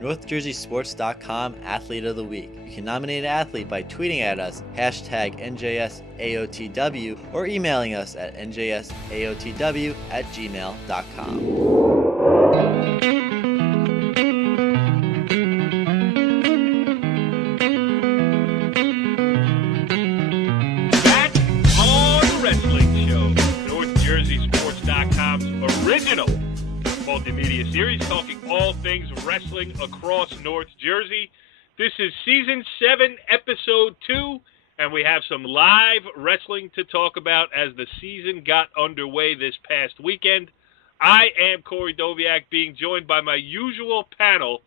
NorthJerseySports.com Athlete of the Week. You can nominate an athlete by tweeting at us, hashtag NJSAOTW, or emailing us at njsaotw@gmail.com. Original multimedia series talking all things wrestling across North Jersey. This is Season 7, Episode 2, and we have some live wrestling to talk about as the season got underway this past weekend. I am Corey Doviak, being joined by my usual panel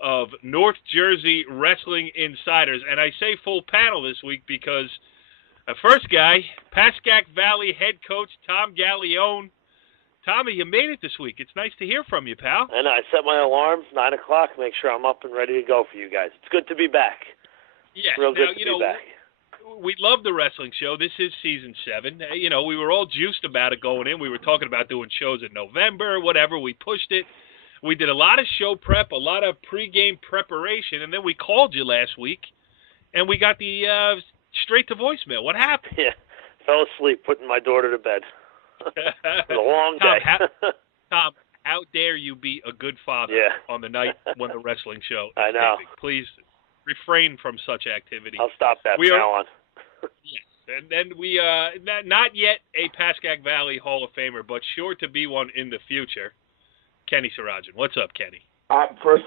of North Jersey wrestling insiders. And I say full panel this week because first guy, Pascack Valley head coach Tom Gallione. Tommy, you made it this week. It's nice to hear from you, pal. And I set my alarm, 9 o'clock, make sure I'm up and ready to go for you guys. It's good to be back. Yes. Real good to be back. We love the wrestling show. This is Season 7. We were all juiced about it going in. We were talking about doing shows in November, whatever. We pushed it. We did a lot of show prep, a lot of pregame preparation, and then we called you last week, and we got the straight to voicemail. What happened? Yeah, fell asleep putting my daughter to bed. It was a long day. Tom, how dare you be a good father on the night when the wrestling show is I know. taping. Please refrain from such activity. I'll stop that from now on. Yes, and then we not yet a Pascack Valley Hall of Famer, but sure to be one in the future. Kenny Sarajan. What's up, Kenny? First,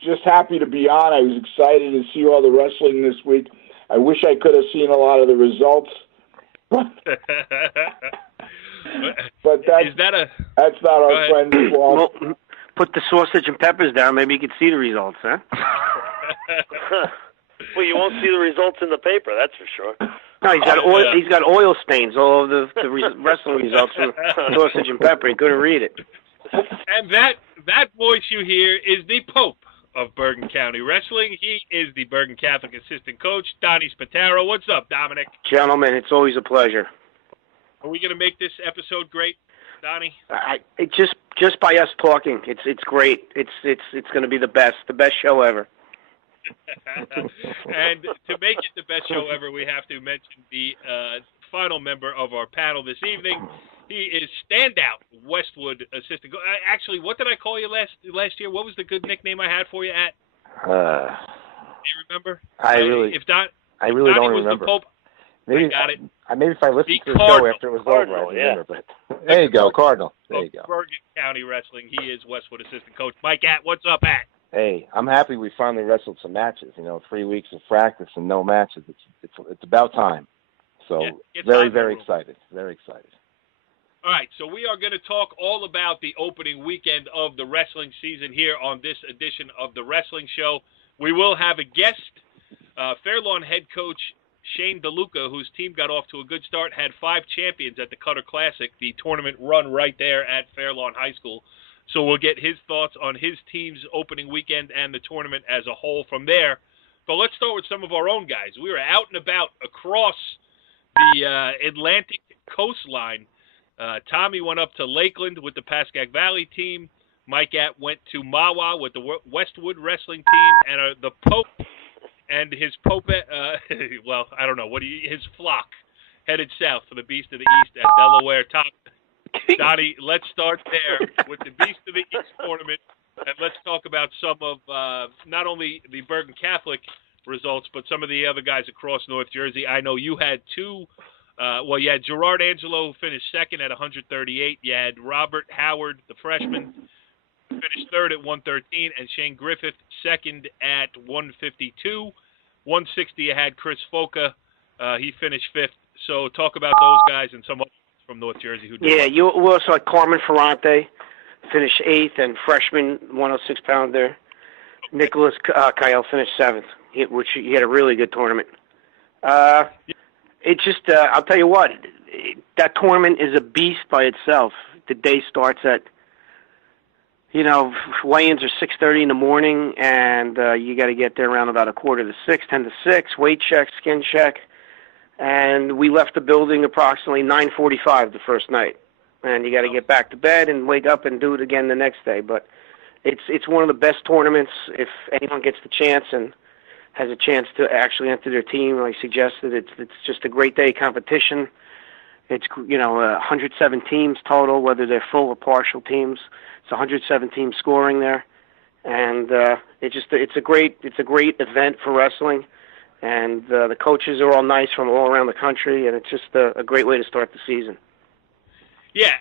just happy to be on. I was excited to see all the wrestling this week. I wish I could have seen a lot of the results. But that's not our friend's fault. Well, put the sausage and peppers down. Maybe you could see the results, huh? Well, you won't see the results in the paper, that's for sure. No, he's got oil. He's got oil stains all over the wrestling results from sausage and pepper. He couldn't read it. And that voice you hear is the Pope of Bergen County Wrestling. He is the Bergen Catholic assistant coach, Donnie Spataro. What's up, Dominic? Gentlemen, it's always a pleasure. Are we going to make this episode great, Donnie? Just by us talking, it's great. It's going to be the best show ever. And to make it the best show ever, we have to mention the final member of our panel this evening. He is standout Westwood assistant. Actually, what did I call you last year? What was the good nickname I had for you at? Do you remember? I really don't remember. The Pope, maybe I got it. Maybe if I listened to the Cardinal. show after it was over, I'd remember. But there you go, Cardinal. There you go. Bergen County Wrestling. He is Westwood assistant coach. Mike Att, what's up, Att? Hey, I'm happy we finally wrestled some matches. 3 weeks of practice and no matches. It's about time. So very excited. Very excited. All right, so we are going to talk all about the opening weekend of the wrestling season here on this edition of the Wrestling Show. We will have a guest, Fairlawn head coach Shane DeLuca, whose team got off to a good start, had 5 champions at the Cutter Classic, the tournament run right there at Fairlawn High School. So we'll get his thoughts on his team's opening weekend and the tournament as a whole from there. But let's start with some of our own guys. We were out and about across the Atlantic coastline. Tommy went up to Lakeland with the Pascack Valley team. Mike Att went to Mahwah with the Westwood wrestling team, and the Pope and his well, I don't know his flock headed south for the Beast of the East at Delaware. Donnie, let's start there with the Beast of the East tournament, and let's talk about some of not only the Bergen Catholic results, but some of the other guys across North Jersey. I know you had two. You had Gerard Angelo, who finished second at 138. You had Robert Howard, the freshman, finished third at 113, and Shane Griffith second at 152. 160, you had Chris Foca. He finished fifth. So talk about those guys and some others from North Jersey who did. Yeah, you also had Carmen Ferrante, finished eighth, and freshman 106-pounder Nicholas Kyle finished seventh, which he had a really good tournament. It's just, I'll tell you what, that tournament is a beast by itself. The day starts at, weigh-ins are 6:30 in the morning, and you got to get there around about 5:45, 10 to 6, weight check, skin check. And we left the building approximately 9:45 the first night. And you got to get back to bed and wake up and do it again the next day. But it's one of the best tournaments if anyone gets the chance and has a chance to actually enter their team. Like I suggested, it's just a great day of competition. It's 107 teams total, whether they're full or partial teams. It's 107 teams scoring there, and it's a great event for wrestling. And the coaches are all nice from all around the country, and it's just a great way to start the season. Yeah,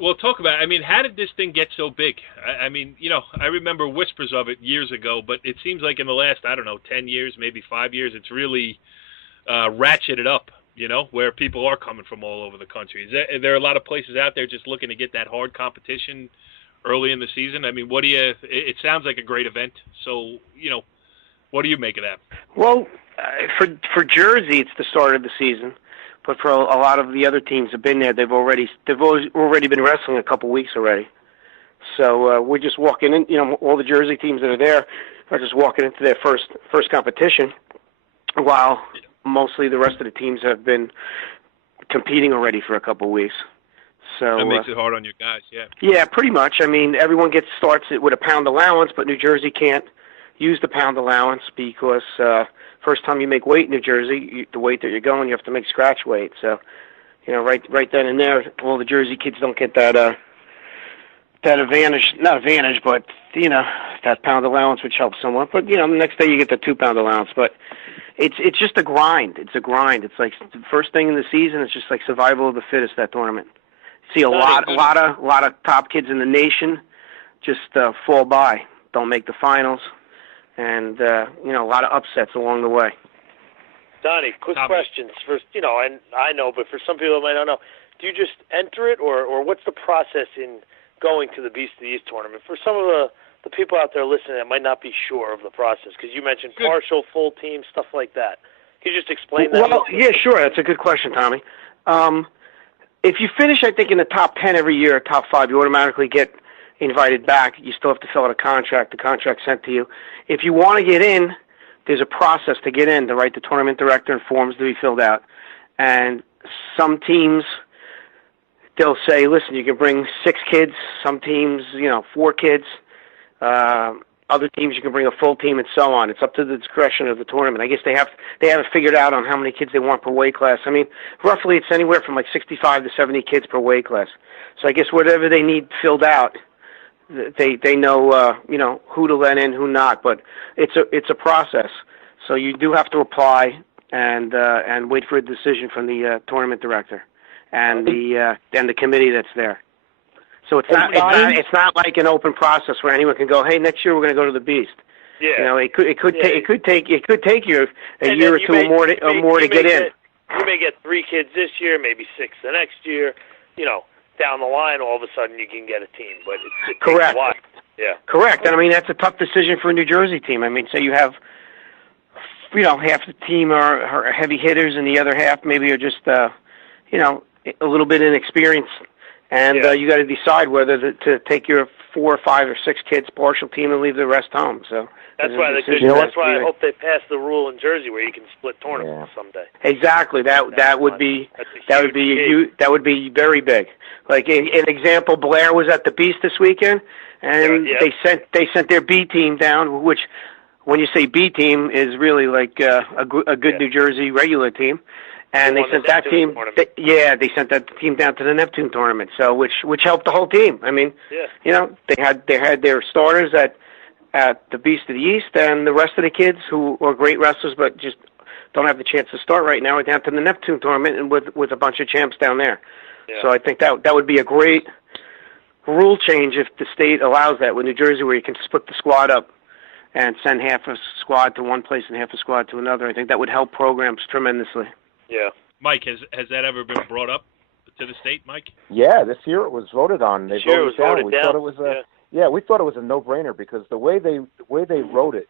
well, talk about it. I mean, how did this thing get so big? I mean, I remember whispers of it years ago, but it seems like in the last, 10 years, maybe 5 years, it's really ratcheted up, where people are coming from all over the country. Are there a lot of places out there just looking to get that hard competition early in the season? I mean, it sounds like a great event, so, what do you make of that? Well, for Jersey, it's the start of the season. But for a lot of the other teams have been there, they've already been wrestling a couple weeks already. So we're just walking in. All the Jersey teams that are there are just walking into their first competition, while mostly the rest of the teams have been competing already for a couple weeks. So that makes it hard on your guys, yeah. Yeah, pretty much. I mean, everyone starts with a pound allowance, but New Jersey can't use the pound allowance because first time you make weight in New Jersey, the weight that you're going, you have to make scratch weight. So, right then and there, all the Jersey kids don't get that advantage, not advantage, but that pound allowance, which helps somewhat. But the next day you get the 2 pound allowance. But it's just a grind. It's a grind. It's like the first thing in the season. It's just like survival of the fittest, that tournament. See a lot of top kids in the nation just fall by, don't make the finals. And, a lot of upsets along the way. Donnie, quick questions. First, and I know, but for some people who might not know, do you just enter it, or what's the process in going to the Beast of the East tournament? For some of the people out there listening that might not be sure of the process, because you mentioned partial, full team, stuff like that. Can you just explain that? Well, yeah, sure. That's a good question, Tommy. If you finish, I think, in the top 10 every year, top 5, you automatically get invited back. You still have to fill out a contract. The contract's sent to you. If you want to get in, there's a process to get in, to write the tournament director and forms to be filled out. And some teams, they'll say, listen, you can bring 6 kids. Some teams, 4 kids. Other teams, you can bring a full team, and so on. It's up to the discretion of the tournament. I guess they haven't figured out on how many kids they want per weight class. I mean, roughly it's anywhere from like 65 to 70 kids per weight class. So I guess whatever they need filled out, they know who to let in, who not. But it's a process. So you do have to apply and wait for a decision from the tournament director and the committee that's there. So it's not like an open process where anyone can go, hey, next year we're going to go to the Beast. Yeah. It could take you a year or two or more to get in. You may get 3 kids this year, maybe 6 the next year. Down the line, all of a sudden you can get a team, but it takes a while. Yeah. Correct. And I mean, that's a tough decision for a New Jersey team. I mean, say you have, half the team are heavy hitters and the other half maybe are just, a little bit inexperienced. And you got to decide whether to take your 4 or 5 or 6 kids partial team and leave the rest home. So that's why I hope they pass the rule in Jersey where you can split tournaments someday. Exactly. That would be very big. Like an example, Blair was at the Beast this weekend, and they sent their B team down, which when you say B team is really like a good New Jersey regular team. And they sent that team. They sent that team down to the Neptune tournament. So which helped the whole team. I mean, they had their starters at the Beast of the East, and the rest of the kids who are great wrestlers but just don't have the chance to start right now are down to the Neptune tournament and with a bunch of champs down there. Yeah. So I think that would be a great rule change if the state allows that with New Jersey, where you can split the squad up and send half a squad to one place and half a squad to another. I think that would help programs tremendously. Yeah. Mike, has that ever been brought up to the state, Mike? Yeah, this year it was voted on. They voted it down. We thought it was we thought it was a no-brainer because the way they wrote it,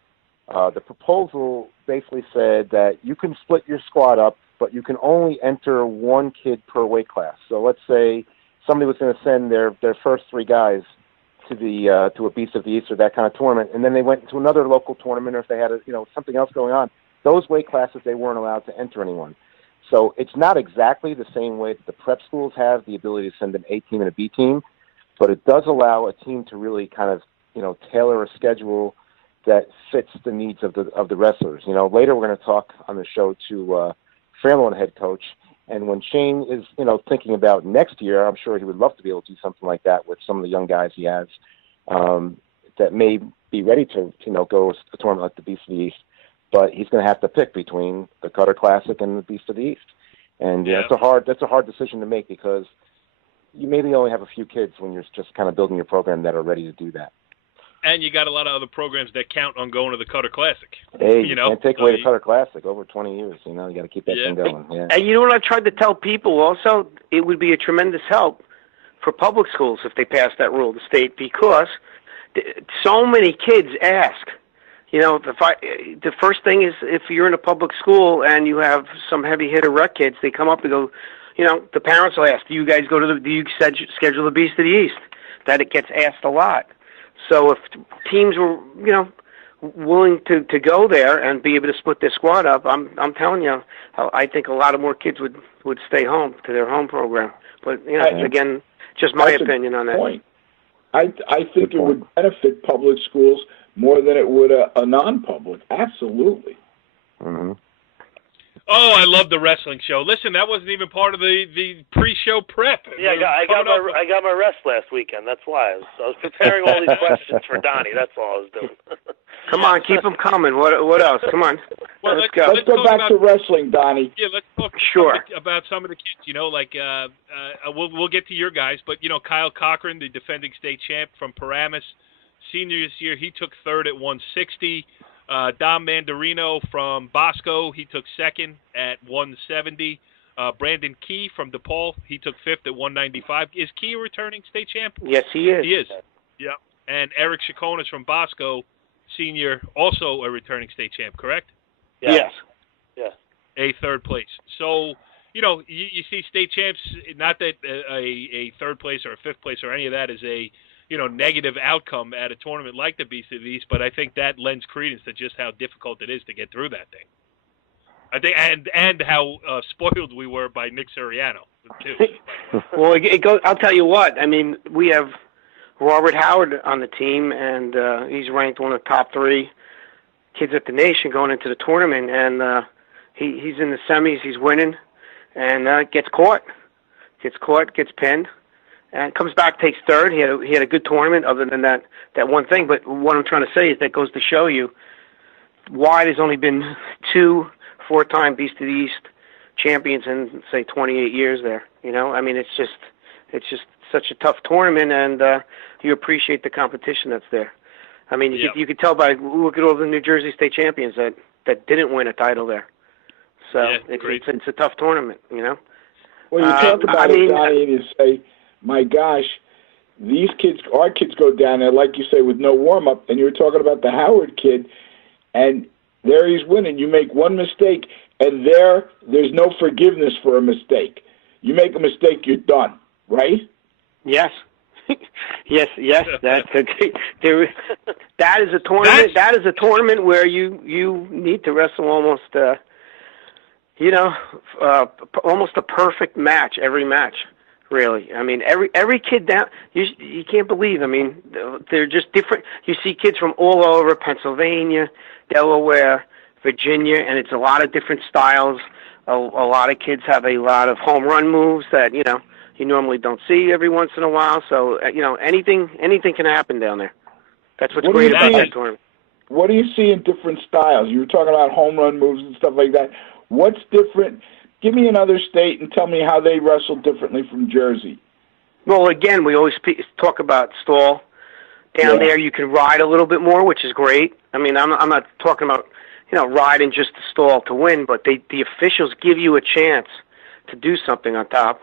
the proposal basically said that you can split your squad up, but you can only enter 1 kid per weight class. So let's say somebody was going to send their first 3 guys to a Beast of the East or that kind of tournament, and then they went to another local tournament, or if they had something else going on, those weight classes they weren't allowed to enter anyone. So it's not exactly the same way that the prep schools have the ability to send an A team and a B team, but it does allow a team to really kind of tailor a schedule that fits the needs of the wrestlers. Later we're going to talk on the show to Fairlawn head coach, and when Shane is thinking about next year, I'm sure he would love to be able to do something like that with some of the young guys he has that may be ready to go to a tournament like the Beast of the East, but he's going to have to pick between the Cutter Classic and the Beast of the East, and that's a hard decision to make because you maybe only have a few kids when you're just kind of building your program that are ready to do that. And you got a lot of other programs that count on going to the Cutter Classic. Hey, you can't take away the Cutter Classic. Over 20 years, you got to keep that thing going. Yeah. And you know what I tried to tell people also? It would be a tremendous help for public schools if they passed that rule, the state, because so many kids ask. The first thing is if you're in a public school and you have some heavy hitter rec kids, they come up and go, the parents will ask, do you guys do you schedule the Beast of the East? That it gets asked a lot. So if teams were, willing to go there and be able to split their squad up, I'm telling you, I think a lot of more kids would stay home to their home program. But again, just my opinion on that. Point. I think it would benefit public schools more than it would a non-public. Absolutely. Mm-hmm. Oh, I love the wrestling show. Listen, that wasn't even part of the pre-show prep. Yeah, I got my rest last weekend. That's why I was preparing all these questions for Donnie. That's all I was doing. Come on, keep them coming. What else? Come on. Well, let's go. Let's go back to wrestling, Donnie. Yeah, let's talk about some of the kids. We'll get to your guys, but Kyle Cochran, the defending state champ from Paramus, senior this year, he took third at 160. Dom Mandarino from Bosco, he took second at 170. Brandon Key from DePaul, he took fifth at 195. Is Key a returning state champ? Yes, he is. He is. Yeah. And Eric Chaconas from Bosco, senior, also a returning state champ, correct? Yes. Yeah. A third place. So, you see state champs, not that a third place or a fifth place or any of that is a negative outcome at a tournament like the Beast of the East, but I think that lends credence to just how difficult it is to get through that thing. I think, and how spoiled we were by Nick Suriano too. Well, it goes. I'll tell you what. I mean, we have Robert Howard on the team, and he's ranked one of the top 3 kids at the nation going into the tournament, and he's in the semis. He's winning, and gets caught, gets pinned. And comes back, takes third. He had a good tournament other than that one thing. But what I'm trying to say is that goes to show you why there's only been 2 4-time Beast of the East champions in, say, 28 years there. I mean, it's just such a tough tournament, and you appreciate the competition that's there. I mean, you could tell by look at all the New Jersey state champions that didn't win a title there. So it's a tough tournament, Well, you talk about it, Donnie, and you say, my gosh, our kids go down there, like you say, with no warm-up, and you were talking about the Howard kid, and there he's winning. You make one mistake, and there's no forgiveness for a mistake. You make a mistake, you're done, right? Yes. yes. That is a tournament. That is a tournament where you need to wrestle almost, almost a perfect match every match. Really, I mean, every kid down, you can't believe. I mean, they're just different. You see kids from all over Pennsylvania, Delaware, Virginia, and it's a lot of different styles. A lot of kids have a lot of home run moves that you normally don't see every once in a while. So anything can happen down there. That's what's great about that tournament. What do you see in different styles? You were talking about home run moves and stuff like that. What's different? Give me another state and tell me how they wrestle differently from Jersey. Well, again, we always talk about stall. Down there, you can ride a little bit more, which is great. I mean, I'm not talking about riding just to stall to win, but the officials give you a chance to do something on top.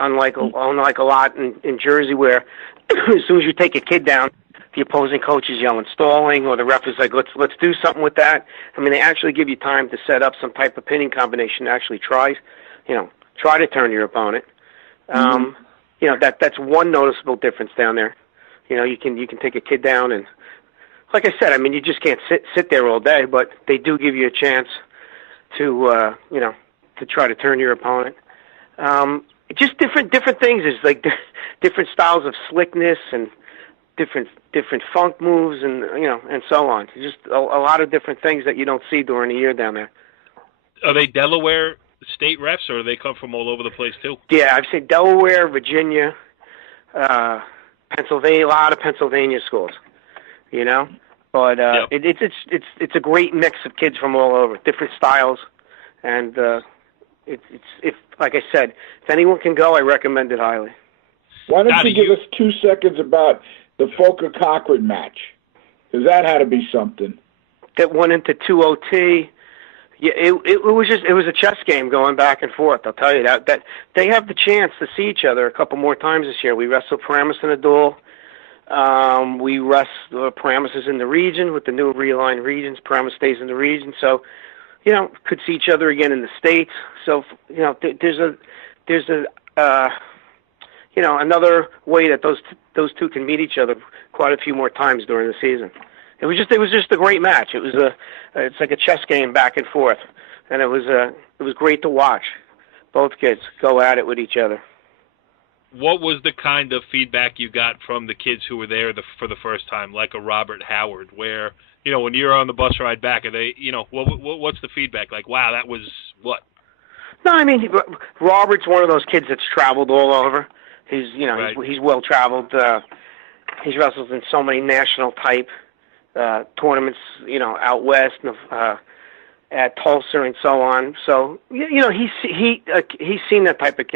Unlike a lot in Jersey, where as soon as you take a kid down, the opposing coach is yelling stalling, or the ref is like, let's do something with that. I mean, they actually give you time to set up some type of pinning combination to actually try to turn your opponent. That's one noticeable difference down there. You can take a kid down, and like I said, I mean, you just can't sit there all day, but they do give you a chance to to try to turn your opponent. Just different things is like different styles of slickness and different funk moves and and so on. Just a lot of different things that you don't see during the year down there. Are they Delaware state refs, or do they come from all over the place too? Yeah, I've seen Delaware, Virginia, Pennsylvania, a lot of Pennsylvania schools. But Yep. it's a great mix of kids from all over, different styles, and if like I said, if anyone can go, I recommend it highly. Why don't you give us 2 seconds about the Folker Cochran match? Because that had to be something. That went into 2 OT. Yeah, it was a chess game going back and forth. I'll tell you that they have the chance to see each other a couple more times this year. We wrestled Paramus in a duel. We wrestled Paramus is in the region with the new realigned regions. Paramus stays in the region, so could see each other again in the States. So there's another way that those two can meet each other quite a few more times during the season. It was just a great match. It's like a chess game back and forth, and it was great to watch both kids go at it with each other. What was the kind of feedback you got from the kids who were there for the first time, like a Robert Howard, where when you're on the bus ride back, are they what's the feedback like? Wow, that was what? No, I mean Robert's one of those kids that's traveled all over. He's Right. he's well traveled. He's wrestled in so many national type tournaments, out west, at Tulsa and so on. So he's seen that type of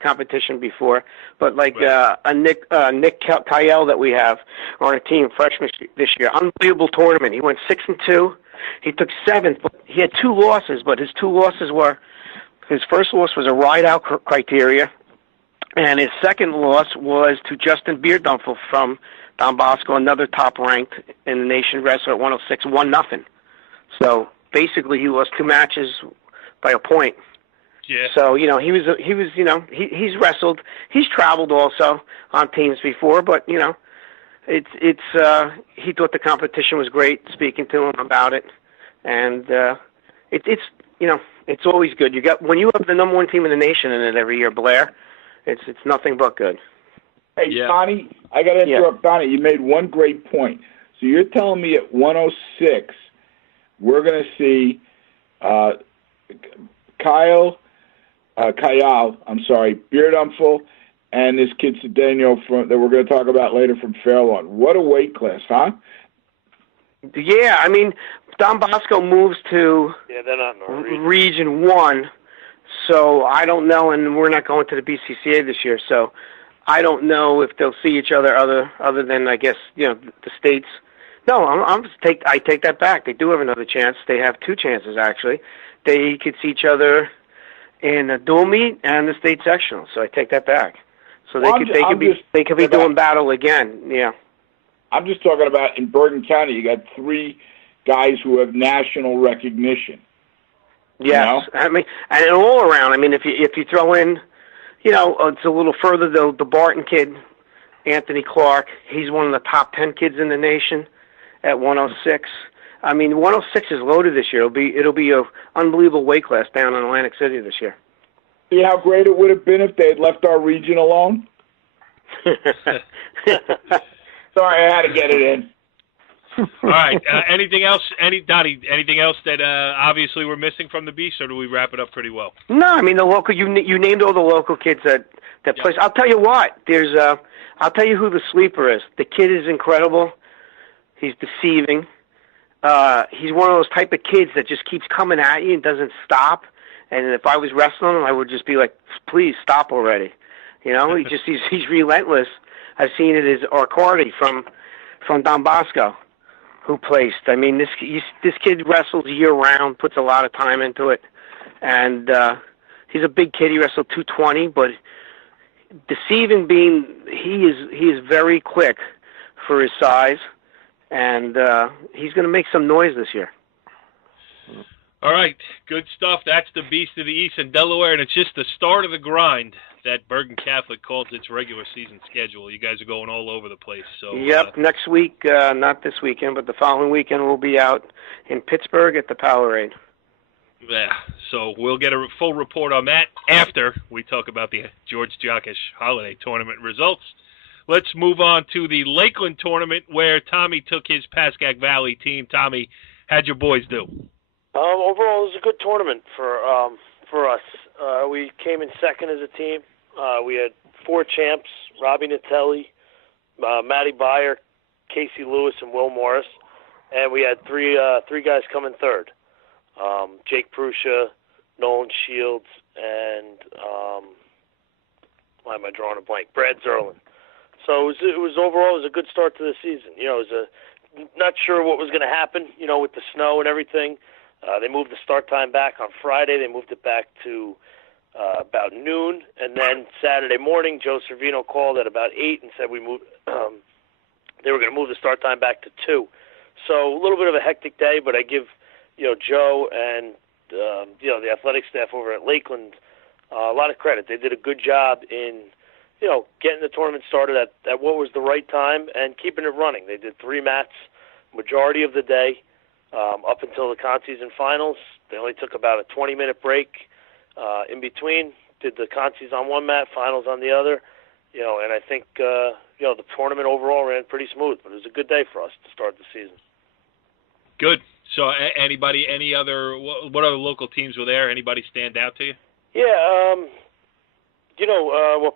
competition before. But like right. Nick Kyle that we have on our team freshman this year, unbelievable tournament. He went 6-2. He took 7th, but he had 2 losses. But his 2 losses were his first loss was a ride-out criteria, and his second loss was to Justin Beardumfel from Don Bosco, another top-ranked in the nation wrestler at 106, 1-0. So basically, he lost 2 matches by a point. Yeah. So he's wrestled. He's traveled also on teams before, but he thought the competition was great. Speaking to him about it, and it's always good. When you have the number 1 team in the nation in it every year, Blair, it's nothing but good. Hey, yeah. Donnie, I got to interrupt. Donnie, you made one great point. So you're telling me at 106, we're going to see Kyle, Beardumfel, and this kid Cedeno that we're going to talk about later from Fairlawn. What a weight class, huh? Yeah, I mean, Don Bosco moves to they're not in Region 1, so I don't know, and we're not going to the BCCA this year, so I don't know if they'll see each other other than, I guess, the states. No, I take that back. They do have another chance. They have 2 chances, actually. They could see each other in a dual meet and the state sectional, so I take that back. So they could be doing battle again, yeah. I'm just talking about in Bergen County, you got 3 guys who have national recognition. Yes, I mean, and all around. I mean, if you throw in, it's a little further. The Barton kid, Anthony Clark, he's one of the top 10 kids in the nation at 106. I mean, 106 is loaded this year. It'll be a unbelievable weight class down in Atlantic City this year. See how great it would have been if they had left our region alone? Sorry, I had to get it in. All right. Anything else? Donnie, anything else that obviously we're missing from the Beast, or do we wrap it up pretty well? No, I mean the local. You named all the local kids that play. I'll tell you what. I'll tell you who the sleeper is. The kid is incredible. He's deceiving. He's one of those type of kids that just keeps coming at you and doesn't stop. And if I was wrestling him, I would just be like, "Please stop already." He's relentless. I've seen it as Arcardi from Don Bosco, who placed. I mean, this kid wrestles year round, puts a lot of time into it, and he's a big kid. He wrestled 220, but deceiving being he is very quick for his size, and he's going to make some noise this year. All right, good stuff. That's the Beast of the East in Delaware, and it's just the start of the grind that Bergen Catholic calls its regular season schedule. You guys are going all over the place. So yep, next week, not this weekend, but the following weekend, we'll be out in Pittsburgh at the Powerade. Yeah, so we'll get a full report on that after we talk about the George Jockish Holiday Tournament results. let's move on to the Lakeland tournament where Tommy took his Pascack Valley team. Tommy, how'd your boys do? Overall, it was a good tournament for us. We came in second as a team. We had 4 champs: Robbie Natelli, Matty Byer, Casey Lewis, and Will Morris. And we had three guys come in third: Jake Pruscia, Nolan Shields, and why am I drawing a blank? Brad Zerlin. So it was overall a good start to the season. You know, it was not sure what was going to happen. You know, with the snow and everything. They moved the start time back on Friday. They moved it back to about noon, and then Saturday morning, Joe Servino called at about 8 and said they were going to move the start time back to 2. So a little bit of a hectic day, but I give Joe and the athletic staff over at Lakeland a lot of credit. They did a good job in getting the tournament started at what was the right time and keeping it running. They did 3 mats majority of the day. Up until the con-season finals. They only took about a 20-minute break in between, did the con-season on one mat, finals on the other, and I think, the tournament overall ran pretty smooth, but it was a good day for us to start the season. Good. So what other local teams were there? Anybody stand out to you? Yeah,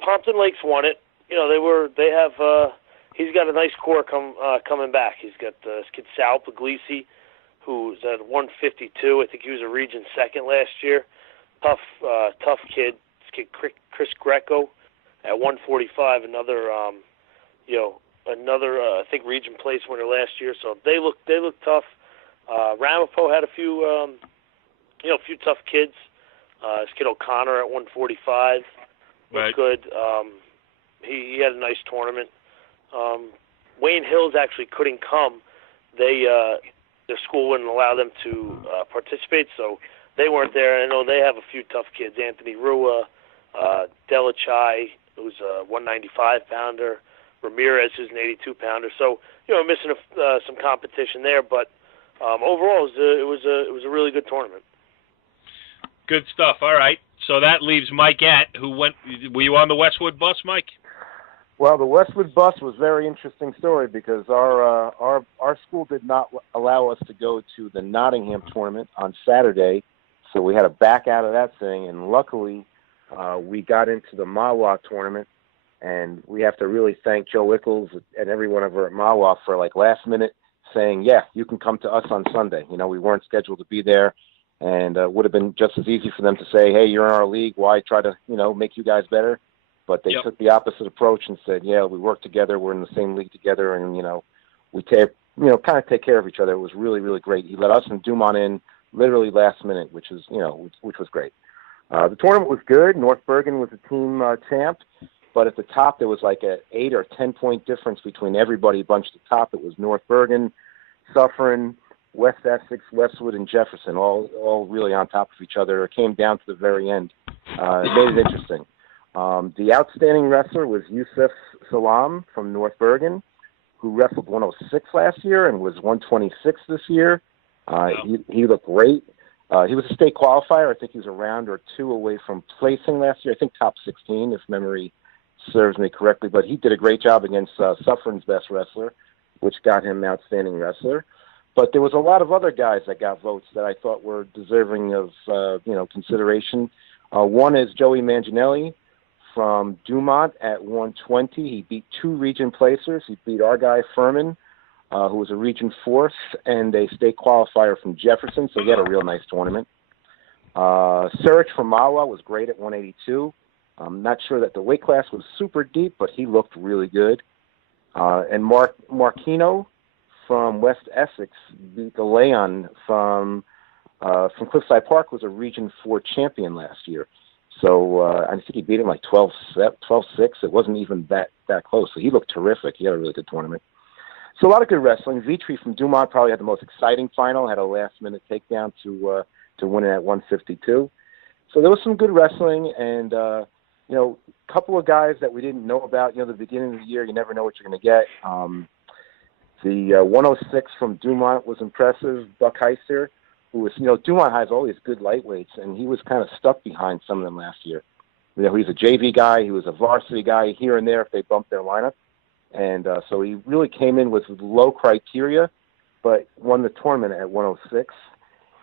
Pompton Lakes won it. He's got a nice core coming back. He's got this kid Sal Puglisi, who's at 152. I think he was a region second last year. Tough kid. This kid Chris Greco at 145. Another I think region place winner last year. So they look tough. Ramapo had a few tough kids. This kid O'Connor at 145 looked good. He had a nice tournament. Wayne Hills actually couldn't come. Their school wouldn't allow them to participate, so they weren't there. I know they have a few tough kids: Anthony Rua, Delachai, who's a 195-pounder, Ramirez, who's an 82-pounder. So missing some competition there, but overall it was a really good tournament. Good stuff. All right, so that leaves Mike were you on the Westwood bus, Mike? Well, the Westwood bus was a very interesting story because our school did not allow us to go to the Nottingham tournament on Saturday, so we had to back out of that thing. And luckily, we got into the Mahwah tournament, and we have to really thank Joe Ickles and everyone over at Mahwah for last minute saying, "Yeah, you can come to us on Sunday." We weren't scheduled to be there, and it would have been just as easy for them to say, "Hey, you're in our league. Why try to make you guys better?" But they took the opposite approach and said, "Yeah, we work together. We're in the same league together, and we kind of take care of each other." It was really, really great. He let us and Dumont in literally last minute, which was great. The tournament was good. North Bergen was the team champ, but at the top there was like a 8 or 10 point difference between everybody bunched at the top. It was North Bergen, Suffern, West Essex, Westwood, and Jefferson, all really on top of each other. It came down to the very end. It made it interesting. The outstanding wrestler was Yusuf Salam from North Bergen, who wrestled 106 last year and was 126 this year. He looked great. He was a state qualifier. I think he was a round or 2 away from placing last year. I think top 16, if memory serves me correctly. But he did a great job against Suffern's best wrestler, which got him outstanding wrestler. But there was a lot of other guys that got votes that I thought were deserving of consideration. One is Joey Manginelli from Dumont at 120. He beat 2 region placers. He beat our guy Furman, who was a region 4th, and a state qualifier from Jefferson, so he had a real nice tournament. Surich from Mahwah was great at 182. I'm not sure that the weight class was super deep, but he looked really good. And Marquino from West Essex beat the Leon from Cliffside Park, was a region 4 champion last year. So I think he beat him like 12-6. It wasn't even that close. So he looked terrific. He had a really good tournament. So a lot of good wrestling. Vitri from Dumont probably had the most exciting final. Had a last-minute takedown to win it at 152. So there was some good wrestling, and a couple of guys that we didn't know about. The beginning of the year, you never know what you're going to get. The 106 from Dumont was impressive. Buck Heister, who was, Dumont has all these good lightweights, and he was kind of stuck behind some of them last year. He's a JV guy. He was a varsity guy here and there if they bumped their lineup. And so he really came in with low criteria, but won the tournament at 106.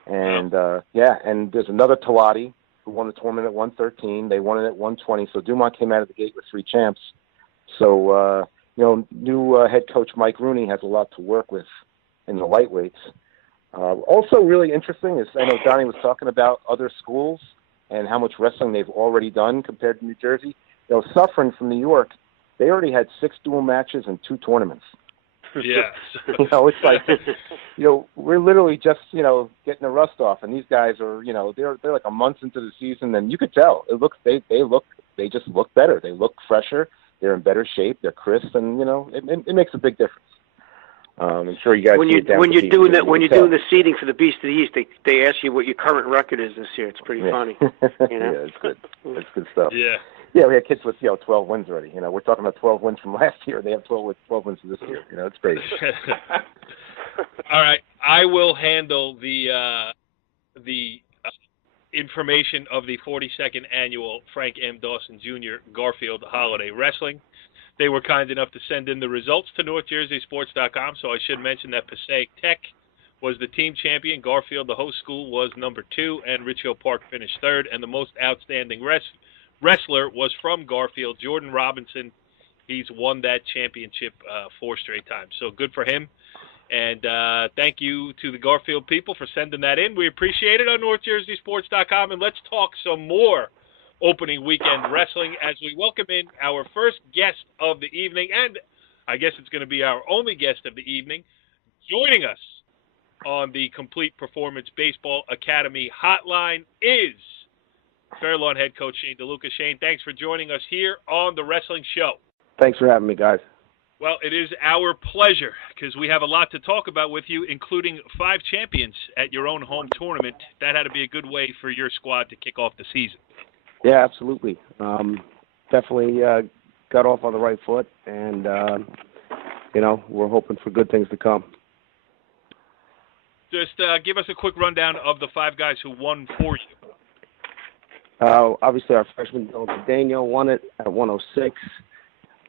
And, and there's another Talati who won the tournament at 113. They won it at 120. So Dumont came out of the gate with 3 champs. So, new head coach Mike Rooney has a lot to work with in the lightweights. Also really interesting is I know Donnie was talking about other schools and how much wrestling they've already done compared to New Jersey. Suffering from New York, they already had 6 dual matches and 2 tournaments. Yes. It's like, we're literally just, getting the rust off, and these guys are, they're like a month into the season, and you could tell they just look better. They look fresher. They're in better shape. They're crisp, and it makes a big difference. I'm sure you guys. When you're doing the seeding for the Beast of the East, they ask you what your current record is this year. It's pretty funny. Yeah, it's good. It's good stuff. Yeah. Yeah, we had kids with 12 wins already. We're talking about 12 wins from last year. They have 12 wins this year. It's crazy. All right, I will handle the information of the 42nd annual Frank M. Dawson Jr. Garfield Holiday Wrestling. They were kind enough to send in the results to NorthJerseySports.com, so I should mention that Passaic Tech was the team champion. Garfield, the host school, was number 2, and Rich Hill Park finished 3rd. And the most outstanding wrestler was from Garfield, Jordan Robinson. He's won that championship 4 straight times, so good for him. And thank you to the Garfield people for sending that in. We appreciate it on NorthJerseySports.com, and let's talk some more opening weekend wrestling as we welcome in our first guest of the evening, and I guess it's going to be our only guest of the evening, joining us on the Complete Performance Baseball Academy hotline is Fairlawn head coach Shane DeLuca. Shane, thanks for joining us here on the Wrestling Show. Thanks for having me, guys. Well, it is our pleasure because we have a lot to talk about with you, including 5 champions at your own home tournament. That had to be a good way for your squad to kick off the season. Yeah, absolutely. Definitely got off on the right foot, and, we're hoping for good things to come. Just give us a quick rundown of the 5 guys who won for you. Obviously, our freshman, Dylan Daniel, won it at 106.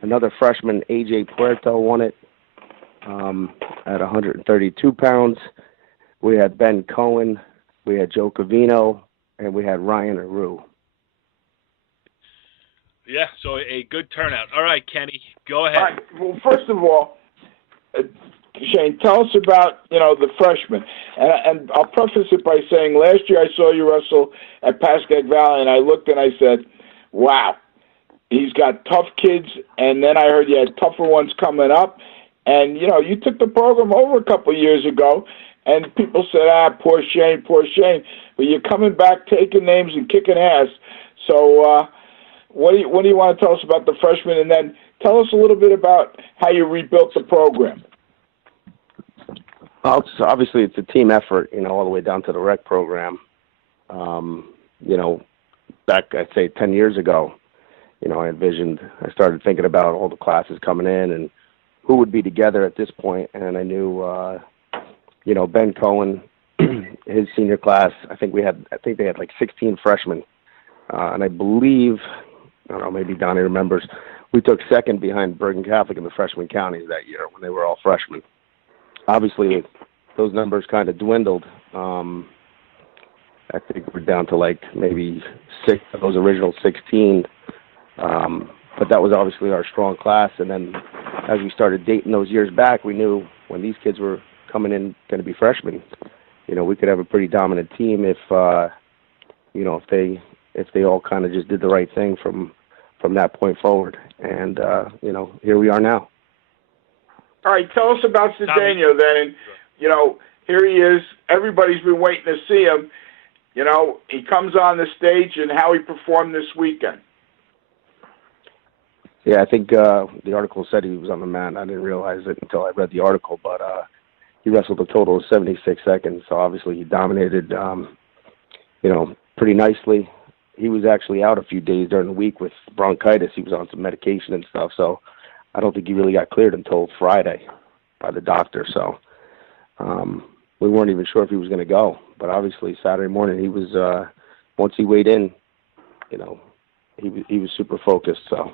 Another freshman, A.J. Puerto, won it at 132 pounds. We had Ben Cohen, we had Joe Covino, and we had Ryan Aru. Yeah, so a good turnout. All right, Kenny, go ahead. All right. Well, first of all, Shane, tell us about, the freshmen. And I'll preface it by saying last year I saw you wrestle at Pascack Valley, and I looked and I said, wow, he's got tough kids. And then I heard you had tougher ones coming up. And, you took the program over a couple of years ago, and people said, poor Shane, poor Shane. But you're coming back, taking names and kicking ass. So what do you want to tell us about the freshmen? And then tell us a little bit about how you rebuilt the program. Well, obviously it's a team effort, all the way down to the rec program. Back, I'd say 10 years ago, I started thinking about all the classes coming in and who would be together at this point. And I knew, Ben Cohen, his senior class, I think they had like 16 freshmen. And I believe, I don't know, maybe Donnie remembers, we took second behind Bergen Catholic in the freshman counties that year when they were all freshmen. Obviously, those numbers kind of dwindled. I think we're down to like maybe 6 of those original 16. But that was obviously our strong class. And then as we started dating those years back, we knew when these kids were coming in going to be freshmen, we could have a pretty dominant team if they all kind of just did the right thing from that point forward. And, here we are now. All right, tell us about Cedeno then. And, here he is. Everybody's been waiting to see him. He comes on the stage and how he performed this weekend. Yeah, I think the article said he was on the mat. I didn't realize it until I read the article, but he wrestled a total of 76 seconds, so obviously he dominated, pretty nicely. He was actually out a few days during the week with bronchitis. He was on some medication and stuff, so I don't think he really got cleared until Friday by the doctor. So we weren't even sure if he was going to go. But obviously Saturday morning he was, once he weighed in, he was super focused. So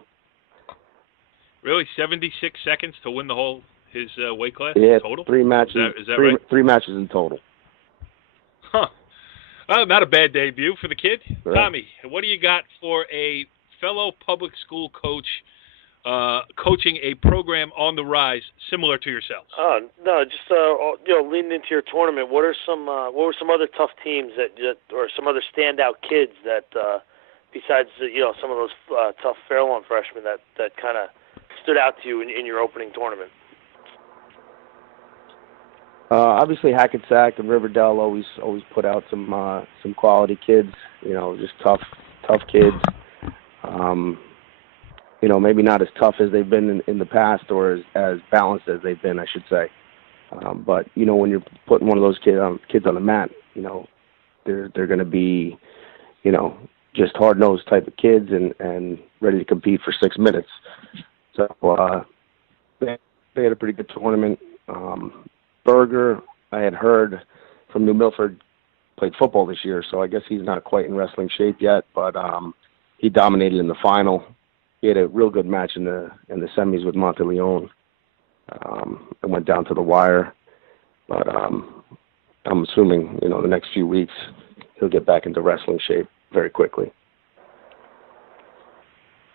Really, 76 seconds to win his weight class total? 3 matches. Is that right? 3 matches in total. Huh. Well, not a bad debut for the kid. Right. Tommy, what do you got for a fellow public school coach coaching a program on the rise similar to yourselves? No, just leading into your tournament. What were some other tough teams or some other standout kids that besides some of those tough Fairlawn freshmen that kind of stood out to you in your opening tournament? Obviously, Hackensack and Riverdale always put out some quality kids. Just tough kids. Maybe not as tough as they've been in the past, or as balanced as they've been, I should say. But when you're putting one of those kids on the mat, they're going to be, just hard-nosed type of kids and ready to compete for 6 minutes. So they had a pretty good tournament. Berger, I had heard from New Milford, played football this year, so I guess he's not quite in wrestling shape yet, but he dominated in the final. He had a real good match in the semis with Monteleone. It went down to the wire, but I'm assuming the next few weeks he'll get back into wrestling shape very quickly.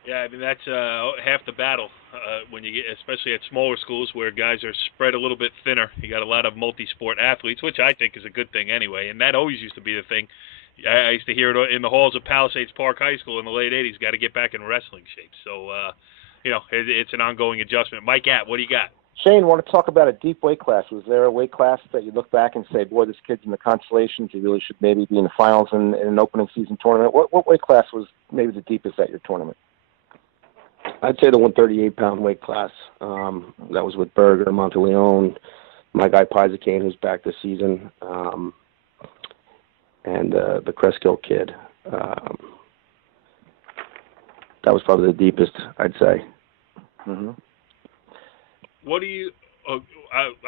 Yeah, I mean that's half the battle when you get, especially at smaller schools where guys are spread a little bit thinner. You got a lot of multi-sport athletes, which I think is a good thing anyway, and that always used to be the thing. I used to hear it in the halls of Palisades Park High School in the late '80s. Got to get back in wrestling shape. So, it's an ongoing adjustment. Mike Gatt, what do you got? Shane, want to talk about a deep weight class? Was there a weight class that you look back and say, boy, this kid's in the constellations, he really should maybe be in the finals in an opening season tournament? What weight class was maybe the deepest at your tournament? I'd say the 138-pound weight class. That was with Berger, Monteleone, my guy Pizacane, who's back this season, and the Creskill kid. That was probably the deepest, I'd say. Mm-hmm. What do you?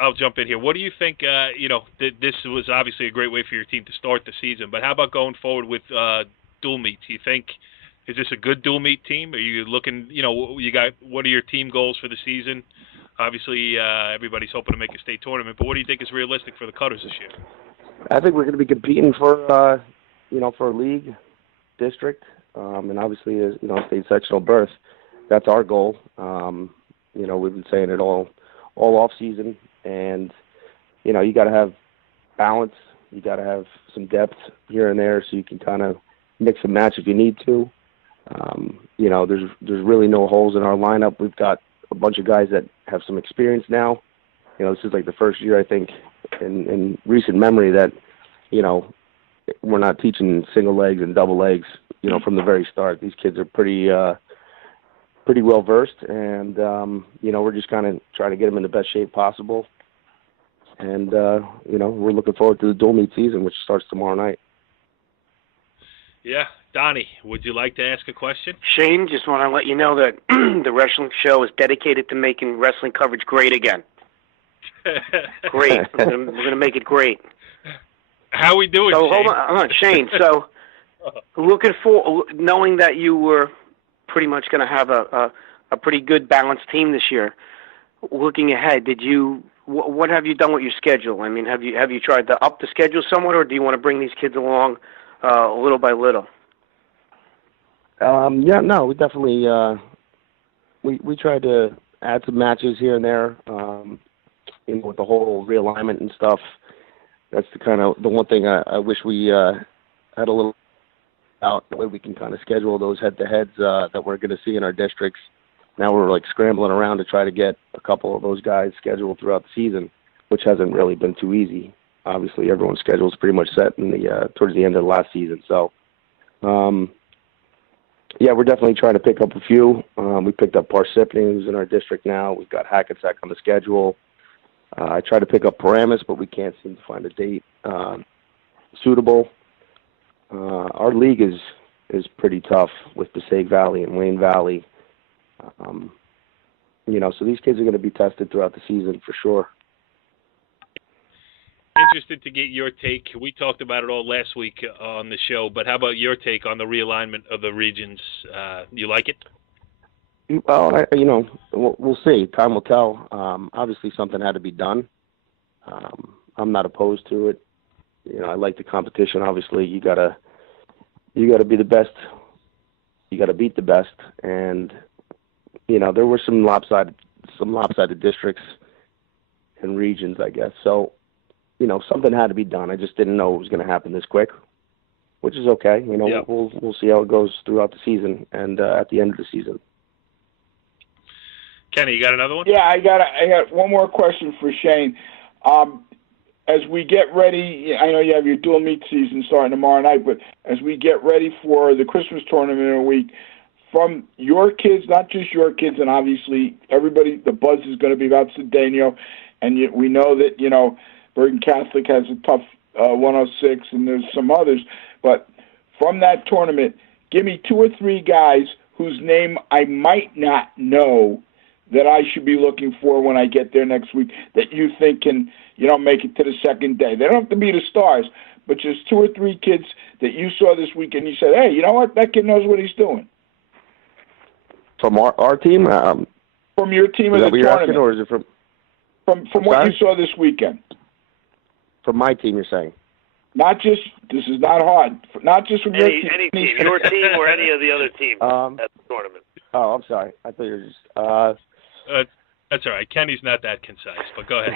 I'll jump in here. What do you think? This was obviously a great way for your team to start the season, but how about going forward with dual meets? You think? Is this a good dual meet team? Are you looking? What are your team goals for the season? Obviously, everybody's hoping to make a state tournament, but what do you think is realistic for the Cutters this year? I think we're going to be competing for a league, district, and obviously, state sectional berth. That's our goal. We've been saying it all off season, and you got to have balance. You got to have some depth here and there, so you can kind of mix and match if you need to. There's really no holes in our lineup. We've got a bunch of guys that have some experience now. This is like the first year, I think, in recent memory that, we're not teaching single legs and double legs, from the very start. These kids are pretty well versed, and, we're just kind of trying to get them in the best shape possible. And, we're looking forward to the dual meet season, which starts tomorrow night. Yeah. Donnie, would you like to ask a question? Shane, just want to let you know that the Wrestling Show is dedicated to making wrestling coverage great again. Great. We're going to make it great. How we doing, So Shane? hold on, Shane. So knowing that you were pretty much going to have a pretty good balanced team this year, looking ahead, what have you done with your schedule? I mean, have you tried to up the schedule somewhat, or do you want to bring these kids along little by little? We definitely we tried to add some matches here and there, with the whole realignment and stuff. That's the one thing I wish we had a little out, the way we can kind of schedule those head-to-heads that we're going to see in our districts. Now we're like scrambling around to try to get a couple of those guys scheduled throughout the season, which hasn't really been too easy. Obviously, everyone's schedule is pretty much set in towards the end of the last season. So, we're definitely trying to pick up a few. We picked up Parsippany, who's in our district now. We've got Hackensack on the schedule. I tried to pick up Paramus, but we can't seem to find a date suitable. Our league is pretty tough with Passaic Valley and Wayne Valley. So these kids are going to be tested throughout the season for sure. Interested to get your take. We talked about it all last week on the show, but how about your take on the realignment of the regions? You like it? Well, we'll see. Time will tell. Obviously, something had to be done. I'm not opposed to it. I like the competition. Obviously, you gotta be the best. You gotta beat the best. And there were some lopsided districts and regions, I guess. So, something had to be done. I just didn't know it was going to happen this quick, which is okay. We'll see how it goes throughout the season and at the end of the season. Kenny, you got another one? Yeah, I got one more question for Shane. As we get ready, I know you have your dual meet season starting tomorrow night, but as we get ready for the Christmas tournament in a week, from your kids, not just your kids, and obviously everybody, the buzz is going to be about Cedeno, and we know that, Bergen Catholic has a tough 106, and there's some others, but from that tournament, give me 2 or 3 guys whose name I might not know that I should be looking for when I get there next week that you think can, make it to the second day. They don't have to be the stars, but just 2 or 3 kids that you saw this week and you said, hey, you know what? That kid knows what he's doing. From our team? From your team of the tournament. Asking, or is it from what you saw this weekend? From my team, you're saying? Not just, this is not hard, not just from your team. Any team, your team or any of the other teams at the tournament. Oh, I'm sorry. I thought you were just... That's all right. Kenny's not that concise, but go ahead.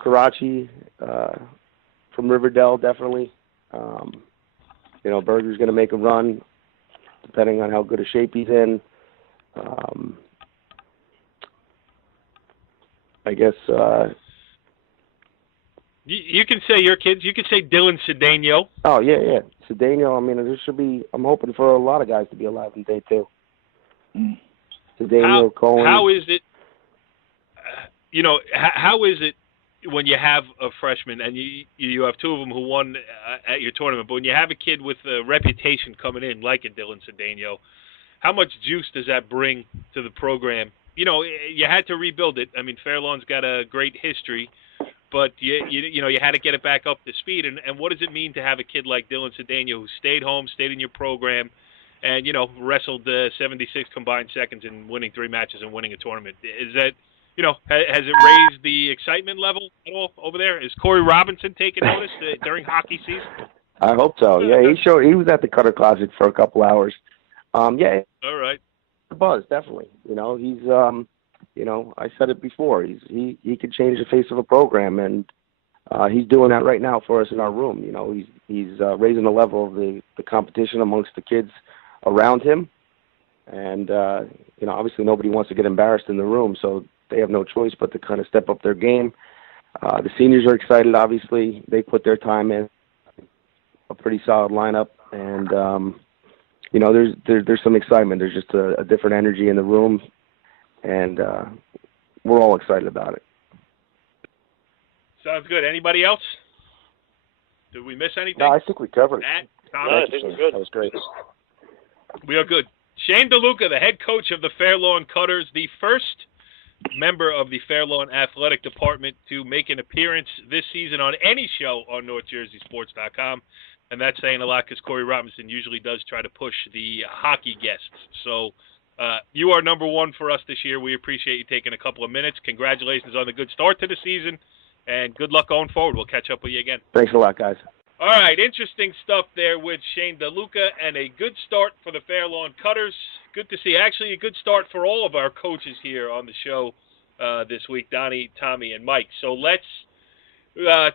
Karachi from Riverdale, definitely. Berger's going to make a run, depending on how good a shape he's in. I guess... You can say your kids. You can say Dylan Cedeno. Oh, yeah. Cedeno, I'm hoping for a lot of guys to be alive in day 2. Cedeno, Cohen. How is it, how is it when you have a freshman and you have 2 of them who won at your tournament, but when you have a kid with a reputation coming in like a Dylan Cedeno, how much juice does that bring to the program? You had to rebuild it. I mean, Fairlawn's got a great history, but you had to get it back up to speed. And what does it mean to have a kid like Dylan Cedeno who stayed home, stayed in your program, and wrestled 76 combined seconds in winning 3 matches and winning a tournament? Is that has it raised the excitement level at all over there? Is Corey Robinson taking notice during hockey season? I hope so. Yeah, he was at the Cutter Closet for a couple hours. Yeah. All right. Buzz, definitely. He's I said it before. He could change the face of a program, and he's doing that right now for us in our room. He's raising the level of the competition amongst the kids around him, and obviously nobody wants to get embarrassed in the room, so they have no choice but to kind of step up their game. The seniors are excited. Obviously, they put their time in. A pretty solid lineup, and there's some excitement. There's just a different energy in the room, and we're all excited about it. Sounds good. Anybody else? Did we miss anything? No, I think we covered it. No, I think we're good. That was great. We are good. Shane DeLuca, the head coach of the Fairlawn Cutters, the first member of the Fairlawn Athletic Department to make an appearance this season on any show on NorthJerseySports.com. And that's saying a lot because Corey Robinson usually does try to push the hockey guests. So you are number 1 for us this year. We appreciate you taking a couple of minutes. Congratulations on the good start to the season, and good luck going forward. We'll catch up with you again. Thanks a lot, guys. All right, interesting stuff there with Shane DeLuca, and a good start for the Fairlawn Cutters. Good to see. Actually, a good start for all of our coaches here on the show this week, Donnie, Tommy, and Mike. So let's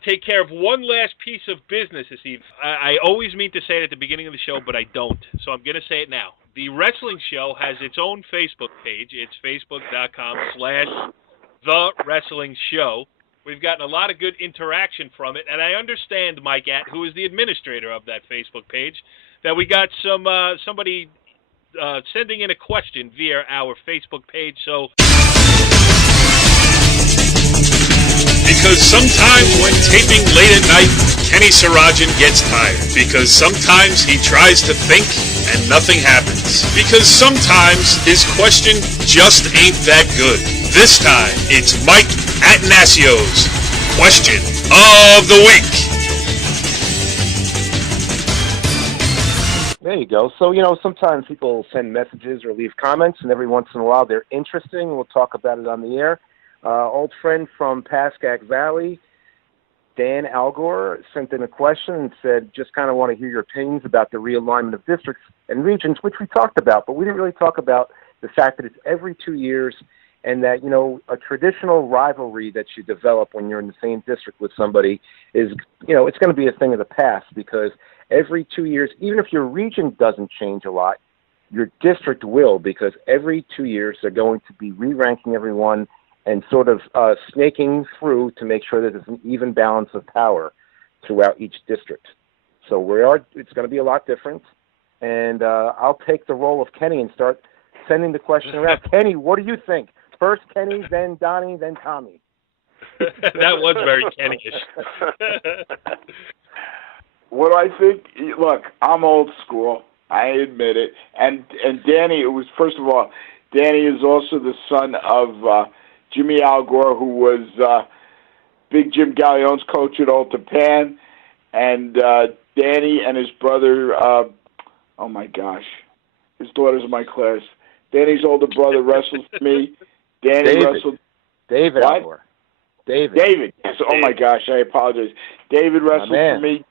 take care of one last piece of business this evening. I always mean to say it at the beginning of the show, but I don't. So I'm going to say it now. The Wrestling Show has its own Facebook page. It's facebook.com/TheWrestlingShow. We've gotten a lot of good interaction from it, and I understand, Mike Att, who is the administrator of that Facebook page, that we got somebody sending in a question via our Facebook page. So, because sometimes when taping late at night, Kenny Sarajan gets tired. Because sometimes he tries to think and nothing happens. Because sometimes his question just ain't that good. This time, it's Mike Attanasio's Question of the Week. There you go. So, sometimes people send messages or leave comments, and every once in a while they're interesting. We'll talk about it on the air. Old friend from Pascack Valley, Dan Algor, sent in a question and said, just kind of want to hear your opinions about the realignment of districts and regions, which we talked about, but we didn't really talk about the fact that it's every 2 years and that, a traditional rivalry that you develop when you're in the same district with somebody is, it's going to be a thing of the past, because every 2 years, even if your region doesn't change a lot, your district will, because every 2 years they're going to be re-ranking everyone and sort of snaking through to make sure that there's an even balance of power throughout each district. So it's going to be a lot different. And I'll take the role of Kenny and start sending the question around. Kenny, what do you think? First Kenny, then Donnie, then Tommy. That was very Kenny-ish. What do I think? Look, I'm old school. I admit it. And Danny, first of all, Danny is also the son of Jimmy Algor, who was Big Jim Galeone's coach at Old Japan. And Danny and his brother, oh my gosh, his daughter's in my class. Danny's older brother wrestles for me. Danny wrestled. David Algor. David. Yes. Oh my gosh, I apologize. David wrestled for me.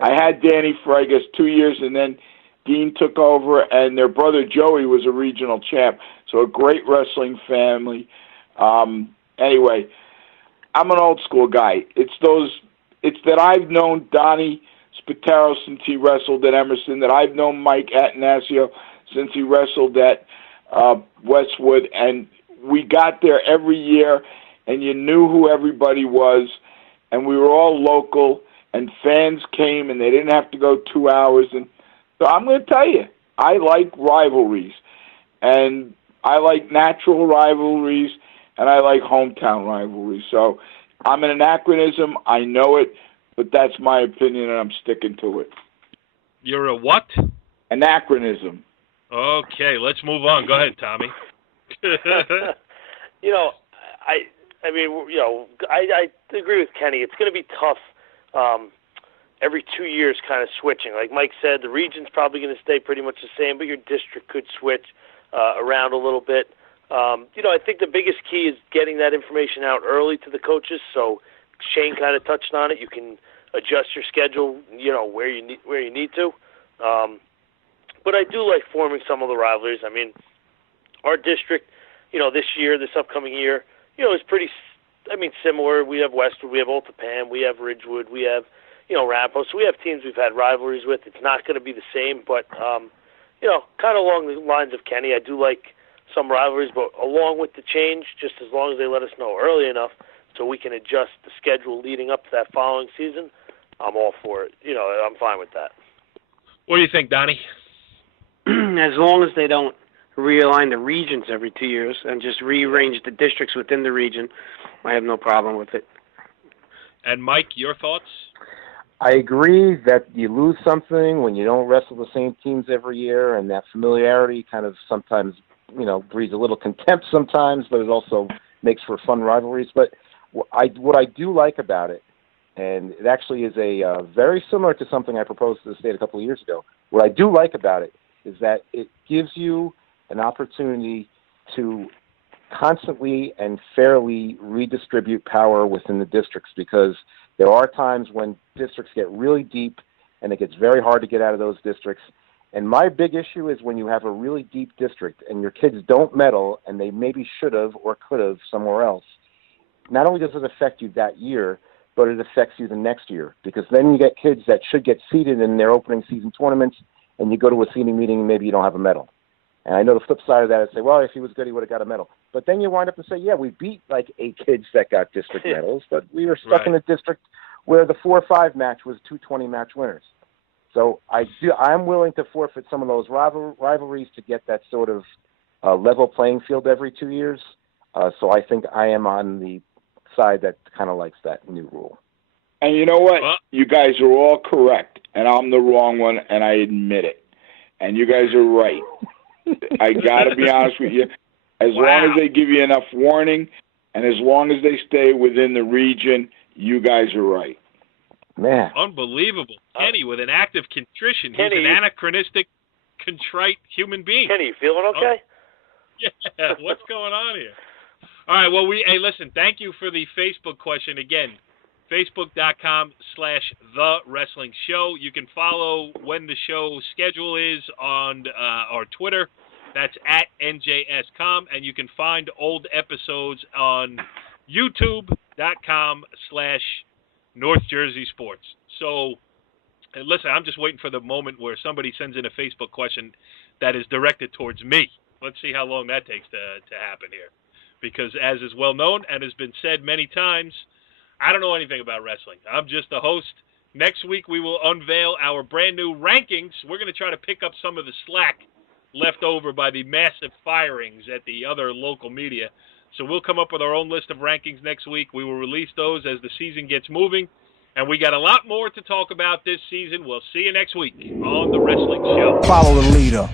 I had Danny for, I guess, 2 years, and then Dean took over, and their brother Joey was a regional champ. So a great wrestling family. Anyway, I'm an old school guy. It's that I've known Donnie Spataro since he wrestled at Emerson, that I've known Mike Atanasio since he wrestled at Westwood, and we got there every year, and you knew who everybody was, and we were all local, and fans came, and they didn't have to go 2 hours. And so I'm going to tell you, I like rivalries, and I like natural rivalries, and I like hometown rivalries. So I'm an anachronism. I know it, but that's my opinion, and I'm sticking to it. You're a what? Anachronism. Okay, let's move on. Go ahead, Tommy. I agree with Kenny. It's going to be tough every 2 years kind of switching. Like Mike said, the region's probably going to stay pretty much the same, but your district could switch around a little bit. I think the biggest key is getting that information out early to the coaches. So Shane kind of touched on it. You can adjust your schedule, where you need to. But I do like forming some of the rivalries. I mean, our district, this upcoming year, is pretty, similar. We have Westwood, we have Old Japan, we have Ridgewood, we have, Ramapo. So we have teams we've had rivalries with. It's not going to be the same, but, kind of along the lines of Kenny, I do like some rivalries, but along with the change, just as long as they let us know early enough so we can adjust the schedule leading up to that following season, I'm all for it. I'm fine with that. What do you think, Donnie? As long as they don't realign the regions every 2 years and just rearrange the districts within the region, I have no problem with it. And Mike, your thoughts? I agree that you lose something when you don't wrestle the same teams every year, and that familiarity kind of sometimes, breeds a little contempt sometimes, but it also makes for fun rivalries. But what I do like about it, and it actually is very similar to something I proposed to the state a couple of years ago, what I do like about it is that it gives you an opportunity to constantly and fairly redistribute power within the districts, because there are times when districts get really deep and it gets very hard to get out of those districts. And my big issue is when you have a really deep district and your kids don't medal and they maybe should have or could have somewhere else. Not only does it affect you that year, but it affects you the next year, because then you get kids that should get seeded in their opening season tournaments, and you go to a seeding meeting and maybe you don't have a medal. And I know the flip side of that is say, well, if he was good, he would have got a medal. But then you wind up and say, yeah, we beat like 8 kids that got district medals, but we were stuck in a district where the 4-5 match was 2 20-match winners. So I'm willing to forfeit some of those rivalries to get that sort of level playing field every 2 years. So I think I am on the side that kind of likes that new rule. And you know what? You guys are all correct, and I'm the wrong one, and I admit it. And you guys are right. I got to be honest with you. As long as they give you enough warning, and as long as they stay within the region, you guys are right. Man. Unbelievable. Kenny with an active contrition. He's an anachronistic, contrite human being. Kenny, you feeling okay? Yeah, what's going on here? All right, well, hey, listen, thank you for the Facebook question. Again, Facebook.com/The Wrestling Show. You can follow when the show schedule is on our Twitter. That's at NJScom. And you can find old episodes on YouTube.com/North Jersey Sports. So, listen, I'm just waiting for the moment where somebody sends in a Facebook question that is directed towards me. Let's see how long that takes to happen here. Because as is well known and has been said many times, I don't know anything about wrestling. I'm just a host. Next week we will unveil our brand new rankings. We're going to try to pick up some of the slack left over by the massive firings at the other local media. So we'll come up with our own list of rankings next week. We will release those as the season gets moving. And we got a lot more to talk about this season. We'll see you next week on The Wrestling Show. Follow the leader.